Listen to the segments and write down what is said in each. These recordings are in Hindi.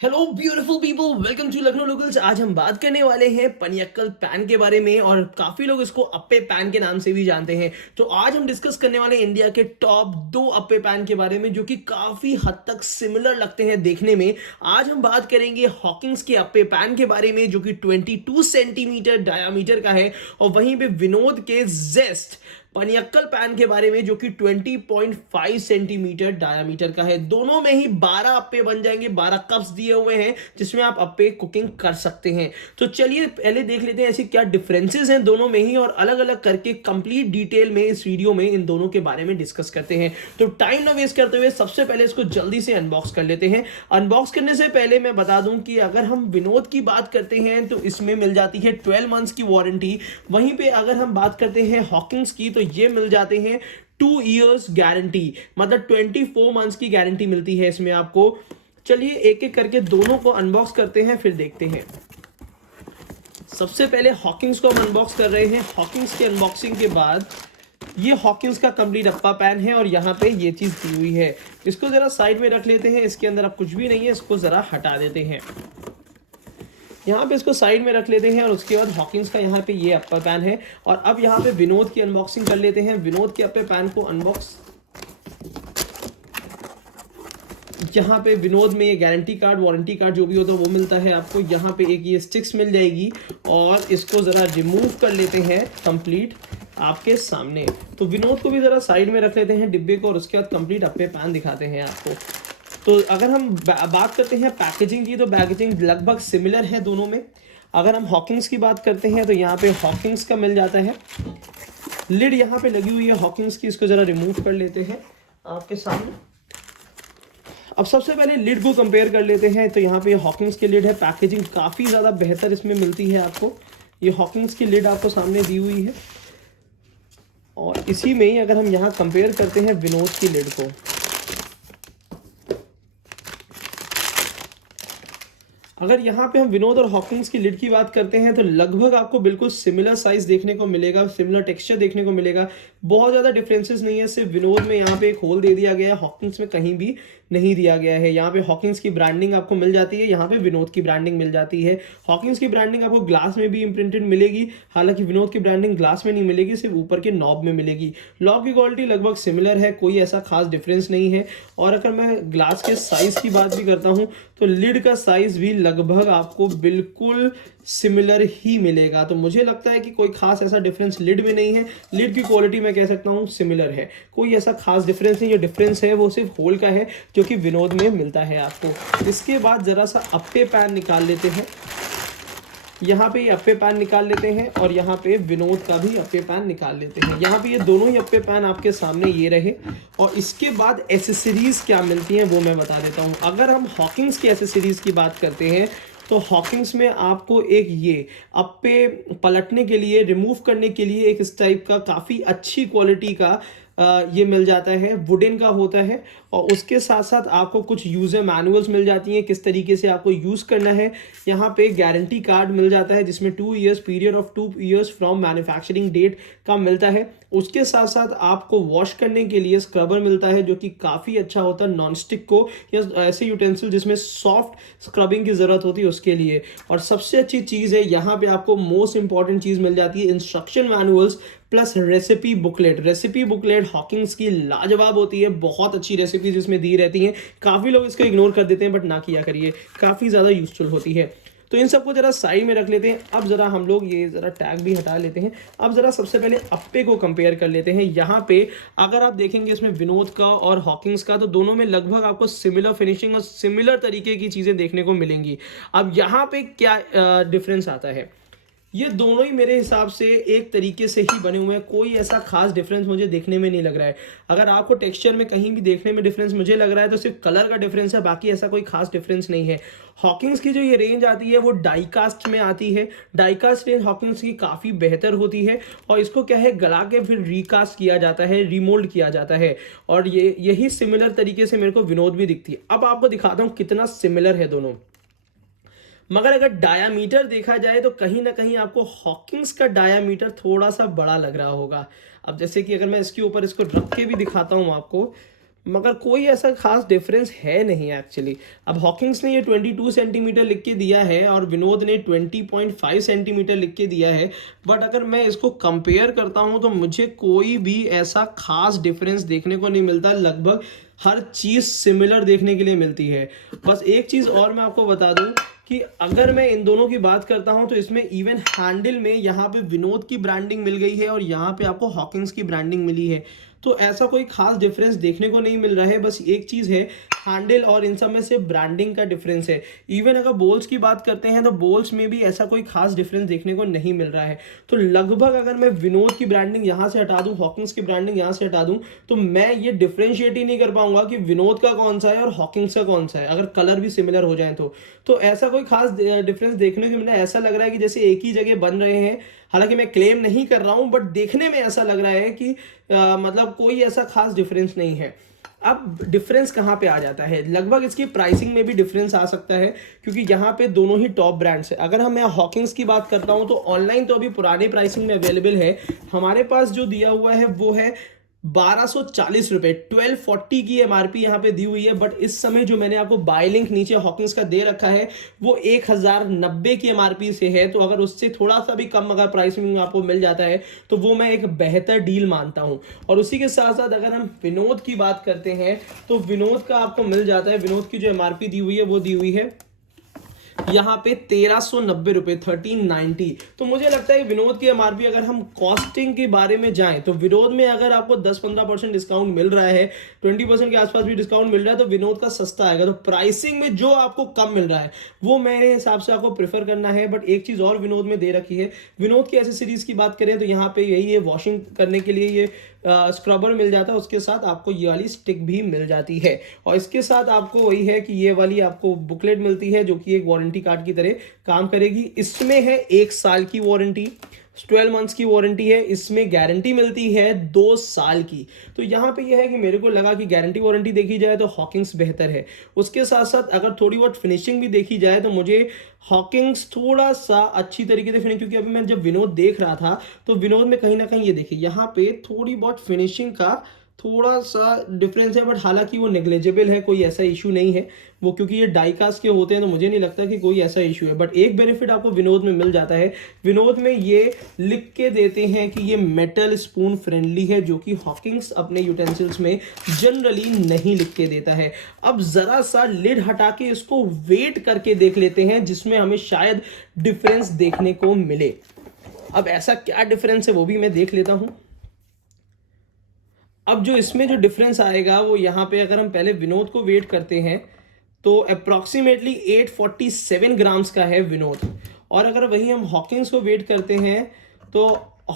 Hello beautiful people, welcome to Lucknow locals. आज हम बात करने वाले हैं पनियक्कल पैन के बारे में और काफी लोग इसको अप्पे पैन के नाम से भी जानते हैं। तो आज हम डिस्कस करने वाले इंडिया के टॉप 2 अप्पे पैन के बारे में जो कि काफी हद तक सिमिलर लगते हैं देखने में। आज हम बात करेंगे हॉकिंस के अप्पे पैन के बारे में जो कि 22 सेंटीमीटर डायामीटर का है, और वहीं पे विनोद के जेस्ट पनियक्कल पैन के बारे में जो कि 20.5 सेंटीमीटर डायामीटर का है। दोनों में ही 12 अप्पे बन जाएंगे, 12 कप्स दिए हुए हैं जिसमें आप अप्पे कुकिंग कर सकते हैं। तो चलिए पहले देख लेते हैं ऐसे क्या डिफरेंसेस हैं दोनों में ही, और अलग अलग करके कंप्लीट डिटेल में इस वीडियो में इन दोनों के बारे में डिस्कस करते हैं। तो टाइम ना वेस्ट करते हुए सबसे पहले इसको जल्दी से अनबॉक्स कर लेते हैं। अनबॉक्स करने से पहले मैं बता दूं कि अगर हम विनोद की बात करते हैं तो इसमें मिल जाती है 12 मंथ्स की वारंटी। वहीं पे अगर हम बात करते हैं हॉकिंस की तो ये मिल जाते हैं 2 इयर्स गारंटी, मतलब 24 मंथ्स की गारंटी मिलती है इसमें आपको। चलिए एक एक करके दोनों को अनबॉक्स करते हैं, फिर देखते हैं। सबसे पहले हॉकिंस को हम अनबॉक्स कर रहे हैं। हॉकिंस के अनबॉक्सिंग के बाद ये हॉकिंस का कंप्लीट अप्पा पैन है और यहाँ पे ये चीज दी हुई है। इसको जरा साइड में रख लेते हैं। इसके अंदर अब कुछ भी नहीं है, इसको जरा हटा देते हैं। यहाँ पे इसको साइड में रख लेते हैं और उसके बाद हॉकिंस का यहाँ पे ये अप्पर पैन है। और अब यहाँ पे विनोद की अनबॉक्सिंग कर लेते हैं। विनोद के अप्पर पैन को अनबॉक्स, यहाँ पे विनोद में ये गारंटी कार्ड वारंटी कार्ड जो भी होता है वो मिलता है आपको। यहाँ पे एक ये स्टिक्स मिल जाएगी और इसको ज़रा रिमूव कर लेते हैं कंप्लीट आपके सामने। तो विनोद को भी ज़रा साइड में रख लेते हैं डिब्बे को, और उसके बाद कंप्लीट अप्पे पैन दिखाते हैं आपको। तो अगर हम बात करते हैं पैकेजिंग की तो पैकेजिंग लगभग सिमिलर है दोनों में। अगर हम हॉकिंस की बात करते हैं तो यहाँ पे हॉकिंस का मिल जाता है। लिड यहाँ पे लगी हुई है हॉकिंस की, इसको ज़रा रिमूव कर लेते हैं आपके सामने। अब सबसे पहले लिड को कंपेयर कर लेते हैं। तो यहाँ पे हॉकिंस की लिड है। पैकेजिंग काफ़ी ज़्यादा बेहतर इसमें मिलती है आपको। ये हॉकिंस की लिड आपको सामने दी हुई है, और इसी में ही अगर हम यहाँ कंपेयर करते हैं विनोद की लिड को, अगर यहाँ पे हम विनोद और हॉकिंस की लिड की बात करते हैं तो लगभग आपको बिल्कुल सिमिलर साइज देखने को मिलेगा, सिमिलर टेक्सचर देखने को मिलेगा। बहुत ज़्यादा डिफरेंसेस नहीं है। सिर्फ विनोद में यहाँ पे एक होल दे दिया गया है, हॉकिंस में कहीं भी नहीं दिया गया है। यहाँ पे हॉकिंस की ब्रांडिंग आपको मिल जाती है, यहाँ पे विनोद की ब्रांडिंग मिल जाती है। हॉकिंस की ब्रांडिंग आपको ग्लास में भी इम्प्रिंटेड मिलेगी, हालांकि विनोद की ब्रांडिंग ग्लास में नहीं मिलेगी, सिर्फ ऊपर के नॉब में मिलेगी। लॉक की क्वालिटी लगभग सिमिलर है, कोई ऐसा खास डिफरेंस नहीं है। और अगर मैं ग्लास के साइज की बात भी करता हूँ तो लिड का साइज भी लगभग आपको बिल्कुल सिमिलर ही मिलेगा। तो मुझे लगता है कि कोई खास ऐसा डिफरेंस लिड में नहीं है। लिड की क्वालिटी मैं कह सकता हूँ सिमिलर है, कोई ऐसा खास डिफरेंस नहीं। जो डिफरेंस है वो सिर्फ होल का है जो कि विनोद में मिलता है आपको। इसके बाद जरा सा अप्पे पैन निकाल लेते हैं। यहाँ पे ये अप्पे पैन निकाल लेते हैं और यहाँ पे विनोद का भी अप्पे पैन निकाल लेते हैं। यहाँ पे ये दोनों ही अप्पे पैन आपके सामने ये रहे। और इसके बाद एसेसरीज क्या मिलती हैं वो मैं बता देता हूँ। अगर हम हॉकिंस की एसेसरीज की बात करते हैं तो हॉकिंस में आपको एक ये अप्पे पलटने के लिए, रिमूव करने के लिए एक इस टाइप का काफ़ी अच्छी क्वालिटी का ये मिल जाता है, वुडन का होता है। और उसके साथ साथ आपको कुछ यूज़र मैनुअल्स मिल जाती हैं किस तरीके से आपको यूज़ करना है। यहाँ पे गारंटी कार्ड मिल जाता है जिसमें 2 years period of 2 years from manufacturing date का मिलता है। उसके साथ साथ आपको वॉश करने के लिए स्क्रबर मिलता है जो कि काफ़ी अच्छा होता है नॉन स्टिक को, या ऐसे यूटेंसिल जिसमें सॉफ्ट स्क्रबिंग की ज़रूरत होती है उसके लिए। और सबसे अच्छी चीज़ है यहाँ पे आपको मोस्ट इंपॉर्टेंट चीज़ मिल जाती है, instruction manuals plus recipe booklet. Recipe booklet Hawkins की लाजवाब होती है, बहुत अच्छी रेसिपीज इसमें दी रहती हैं। काफ़ी लोग इसको इग्नोर कर देते हैं, बट ना किया करिए, काफ़ी ज़्यादा यूजफुल होती है। तो इन सबको जरा साइड में रख लेते हैं। अब जरा हम लोग ये जरा टैग भी हटा लेते हैं। अब जरा सबसे पहले अप्पे को कंपेयर कर लेते हैं। यहाँ पे अगर आप देखेंगे इसमें विनोद का और हॉकिंस का, तो दोनों में लगभग आपको सिमिलर फिनिशिंग और सिमिलर तरीके की चीज़ें देखने को मिलेंगी। अब यहाँ पे क्या डिफरेंस आता है, ये दोनों ही मेरे हिसाब से एक तरीके से ही बने हुए हैं, कोई ऐसा खास डिफरेंस मुझे देखने में नहीं लग रहा है। अगर आपको टेक्सचर में कहीं भी देखने में डिफरेंस मुझे लग रहा है तो सिर्फ कलर का डिफरेंस है, बाकी ऐसा कोई खास डिफरेंस नहीं है। हॉकिंस की जो ये रेंज आती है वो डाईकास्ट में आती है। डाईकास्ट रेंज हॉकिंस की काफ़ी बेहतर होती है, और इसको क्या है गला के फिर रिकास्ट किया जाता है, रिमोल्ड किया जाता है। और ये यही सिमिलर तरीके से मेरे को विनोद भी दिखती है। अब आपको दिखाता हूँ कितना सिमिलर है दोनों। मगर अगर डायामीटर देखा जाए तो कहीं ना कहीं आपको हॉकिंस का डायामीटर थोड़ा सा बड़ा लग रहा होगा। अब जैसे कि अगर मैं इसके ऊपर इसको रख के भी दिखाता हूँ आपको, मगर कोई ऐसा खास डिफरेंस है नहीं एक्चुअली। अब हॉकिंस ने ये 22 सेंटीमीटर लिख के दिया है और विनोद ने 20.5 सेंटीमीटर लिख के दिया है, बट अगर मैं इसको कंपेयर करता हूँ तो मुझे कोई भी ऐसा खास डिफरेंस देखने को नहीं मिलता। लगभग हर चीज़ सिमिलर देखने के लिए मिलती है। बस एक चीज़ और मैं आपको बता दूं कि अगर मैं इन दोनों की बात करता हूं तो इसमें इवन हैंडल में यहाँ पे विनोद की ब्रांडिंग मिल गई है और यहाँ पे आपको हॉकिंस की ब्रांडिंग मिली है। तो ऐसा कोई खास डिफरेंस देखने को नहीं मिल रहा है। बस एक चीज़ है, हैंडल और इन सब में से ब्रांडिंग का डिफरेंस है। इवन अगर बोल्स की बात करते हैं तो बोल्स में भी ऐसा कोई खास डिफरेंस देखने को नहीं मिल रहा है। तो लगभग अगर मैं विनोद की ब्रांडिंग यहाँ से हटा दूँ, हॉकिंस की ब्रांडिंग यहाँ से हटा दूँ, तो मैं ये डिफ्रेंशिएट ही नहीं कर पाऊंगा कि विनोद का कौन सा है और हॉकिंस का कौन सा है, अगर कलर भी सिमिलर हो जाए तो ऐसा कोई खास डिफरेंस देखने को मिला। ऐसा लग रहा है कि जैसे एक ही जगह बन रहे हैं। हालांकि मैं क्लेम नहीं कर रहा हूं, बट देखने में ऐसा लग रहा है कि मतलब कोई ऐसा खास डिफरेंस नहीं है। अब डिफरेंस कहाँ पे आ जाता है, लगभग इसकी प्राइसिंग में भी डिफरेंस आ सकता है, क्योंकि यहाँ पे दोनों ही टॉप ब्रांड्स है। अगर मैं हॉकिंस की बात करता हूँ तो ऑनलाइन तो अभी पुराने प्राइसिंग में अवेलेबल है। हमारे पास जो दिया हुआ है वो है 1240 रुपए, 1240 की एमआरपी यहाँ पे दी हुई है। बट इस समय जो मैंने आपको बाय लिंक नीचे हॉकिंस का दे रखा है वो 1090 की एमआरपी से है। तो अगर उससे थोड़ा सा भी कम अगर प्राइस में आपको मिल जाता है तो वो मैं एक बेहतर डील मानता हूं। और उसी के साथ साथ अगर हम विनोद की बात करते हैं तो विनोद का आपको मिल जाता है, विनोद की जो एमआरपी दी हुई है वो दी हुई है यहाँ पे 1390 रुपए, 1390। तो मुझे लगता है विनोद की एमआरपी, अगर हम कॉस्टिंग के बारे में जाएं तो विनोद में अगर आपको 10-15% डिस्काउंट मिल रहा है, 20% के आसपास भी डिस्काउंट मिल रहा है, तो विनोद का सस्ता आएगा। तो प्राइसिंग में जो आपको कम मिल रहा है वो मेरे हिसाब से आपको प्रेफर करना है। बट एक चीज और विनोद में दे रखी है, विनोद की एसेसरीज की बात करें तो यहाँ पे यही है, वॉशिंग करने के लिए ये स्क्रबर मिल जाता है, उसके साथ आपको ये वाली स्टिक भी मिल जाती है। और इसके साथ आपको वही है कि ये वाली आपको बुकलेट मिलती है जो कि एक वारंटी कार्ड की तरह काम करेगी। इसमें है 1 साल की वारंटी, 12 मंथ्स की वारंटी है। इसमें गारंटी मिलती है 2 साल की। तो यहाँ पे यह है कि मेरे को लगा कि गारंटी वारंटी देखी जाए तो हॉकिंस बेहतर है। उसके साथ साथ अगर थोड़ी बहुत फिनिशिंग भी देखी जाए तो मुझे हॉकिंस थोड़ा सा अच्छी तरीके से फिनिश, क्योंकि अभी मैं जब विनोद देख रहा था तो विनोद में कहीं ना कहीं ये देखिए यहाँ पे थोड़ी बहुत फिनिशिंग का थोड़ा सा डिफरेंस है। बट हालांकि वो नेग्लेजिबल है, कोई ऐसा इशू नहीं है वो, क्योंकि ये डाइकास्ट के होते हैं तो मुझे नहीं लगता कि कोई ऐसा इशू है। बट एक बेनिफिट आपको विनोद में मिल जाता है, विनोद में ये लिख के देते हैं कि ये मेटल स्पून फ्रेंडली है, जो कि हॉकिंस अपने यूटेंसिल्स में जनरली नहीं लिख के देता है। अब जरा सा लिड हटा के इसको वेट करके देख लेते हैं, जिसमें हमें शायद डिफरेंस देखने को मिले। अब ऐसा क्या डिफरेंस है वो भी मैं देख लेता हूं। अब जो इसमें जो डिफरेंस आएगा वो यहाँ पे, अगर हम पहले विनोद को वेट करते हैं तो अप्रॉक्सीमेटली 847 ग्राम्स का है विनोद। और अगर वही हम हॉकिंस को वेट करते हैं तो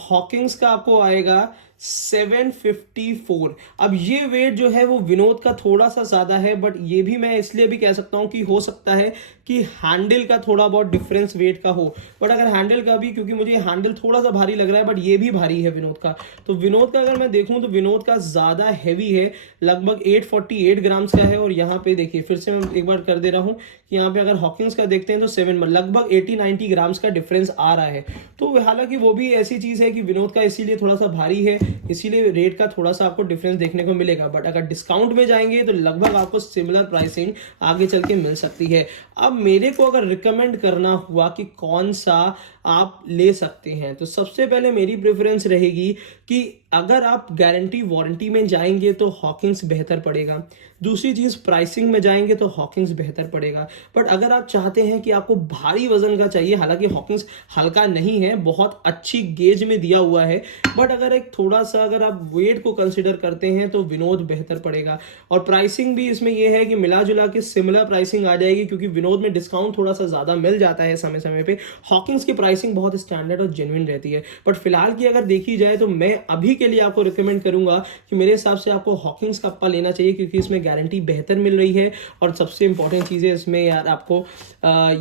हॉकिंस का आपको आएगा 754। अब ये वेट जो है वो विनोद का थोड़ा सा ज्यादा है, बट ये भी मैं इसलिए भी कह सकता हूँ कि हो सकता है कि हैंडल का थोड़ा बहुत डिफरेंस वेट का हो। बट अगर हैंडल का भी, क्योंकि मुझे हैंडल थोड़ा सा भारी लग रहा है बट ये भी भारी है विनोद का, तो विनोद का अगर मैं देखूं तो विनोद का ज्यादा हैवी है, लगभग 848 ग्राम्स का है। और यहाँ पे देखिए फिर से मैं एक बार कर दे रहा हूँ कि यहाँ पे अगर हॉकिंस का देखते हैं तो 7 लगभग 80-90 ग्राम्स का डिफरेंस आ रहा है। तो हालांकि वो भी ऐसी चीज है कि विनोद का इसीलिए थोड़ा सा भारी है, इसीलिए रेट का थोड़ा सा आपको डिफरेंस देखने को मिलेगा। बट अगर डिस्काउंट में जाएंगे तो लगभग आपको सिमिलर प्राइसिंग आगे चल के मिल सकती है। अब मेरे को अगर रिकमेंड करना हुआ कि कौन सा आप ले सकते हैं, तो सबसे पहले मेरी प्रेफरेंस रहेगी कि अगर आप गारंटी वारंटी में जाएंगे तो हॉकिंस बेहतर पड़ेगा। दूसरी चीज़, प्राइसिंग में जाएंगे तो हॉकिंस बेहतर पड़ेगा। बट अगर आप चाहते हैं कि आपको भारी वजन का चाहिए, हालांकि हॉकिंस हल्का नहीं है, बहुत अच्छी गेज में दिया हुआ है, बट अगर एक थोड़ा सा अगर आप वेट को कंसिडर करते हैं तो विनोद बेहतर पड़ेगा। और प्राइसिंग भी इसमें यह है कि मिला जुला के सिमिलर प्राइसिंग आ जाएगी, क्योंकि विनोद में डिस्काउंट थोड़ा सा ज़्यादा मिल जाता है समय समय पे। हॉकिंस की प्राइसिंग बहुत स्टैंडर्ड और जेन्युइन रहती है। बट फिलहाल की अगर देखी जाए तो मैं अभी के लिए आपको रिकमेंड करूंगा कि मेरे हिसाब से आपको हॉकिंस का अप्पा लेना चाहिए, क्योंकि इसमें गारंटी बेहतर मिल रही है। और सबसे इंपॉर्टेंट चीज़ है इसमें यार, आपको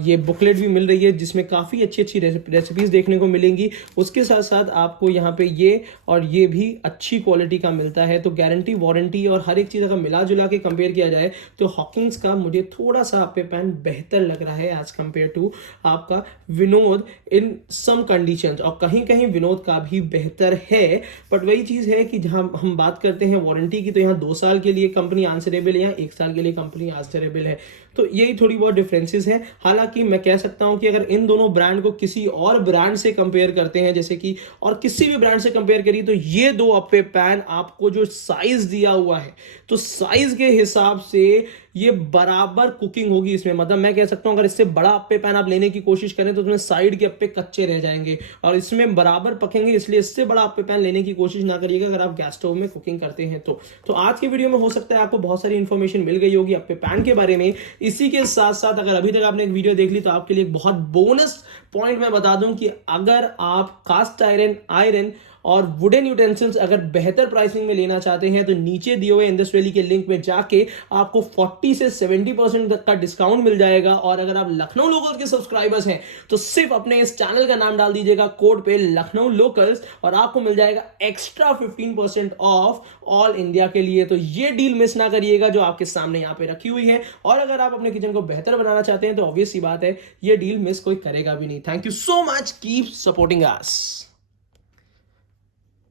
ये बुकलेट भी मिल रही है जिसमें काफ़ी अच्छी अच्छी रेसिपीज देखने को मिलेंगी। उसके साथ साथ आपको यहाँ पे ये और ये भी अच्छी क्वालिटी का मिलता है। तो गारंटी वारंटी और हर एक चीज़ अगर मिला जुला के कंपेयर किया जाए तो हॉकिंस का मुझे थोड़ा सा आप पे पैन बेहतर लग रहा है एज कंपेयर टू आपका विनोद इन सम कंडीशंस, और कहीं कहीं विनोद का भी बेहतर है। बट वही चीज़ है कि जहां हम बात करते हैं वारंटी की, तो यहाँ 2 साल के लिए कंपनी आंसरेबल है, यहाँ 1 साल के लिए कंपनी आंसरेबल है। तो यही थोड़ी बहुत डिफरेंसेस हैं। हालांकि मैं कह सकता हूं कि अगर इन दोनों ब्रांड को किसी और ब्रांड से कंपेयर करते हैं, जैसे कि और किसी भी ब्रांड से कंपेयर करिए, तो ये दो अप्पे पैन आपको जो साइज दिया हुआ है, तो साइज के हिसाब से ये बराबर कुकिंग होगी इसमें। मतलब मैं कह सकता हूं अगर इससे बड़ा अप्पे पैन आप लेने की कोशिश करें तो उसमें साइड के अप्पे कच्चे रह जाएंगे और इसमें बराबर पकेंगे। इसलिए इससे बड़ा अप्पे पैन लेने की कोशिश ना करिएगा अगर आप गैस स्टोव में कुकिंग करते हैं तो आज की वीडियो में हो सकता है आपको बहुत सारी इंफॉर्मेशन मिल गई होगी अप्पे पैन के बारे में। इसी के साथ साथ अगर अभी तक आपने एक वीडियो देख ली तो आपके लिए एक बहुत बोनस पॉइंट मैं बता दूं कि अगर आप कास्ट आयरन और वुडन यूटेंसिल्स अगर बेहतर प्राइसिंग में लेना चाहते हैं तो नीचे दिए हुए इंडस वैली के लिंक में जाके आपको 40 से 70% तक का डिस्काउंट मिल जाएगा। और अगर आप लखनऊ लोकल्स के सब्सक्राइबर्स हैं तो सिर्फ अपने इस चैनल का नाम डाल दीजिएगा कोड पे लखनऊ लोकल्स और आपको मिल जाएगा एक्स्ट्रा 15% ऑफ ऑल इंडिया के लिए। तो ये डील मिस ना करिएगा जो आपके सामने यहाँ पे रखी हुई है। और अगर आप अपने किचन को बेहतर बनाना चाहते हैं तो ऑब्वियस सी बात है ये डील मिस कोई करेगा भी नहीं। Thank you so much, keep supporting us.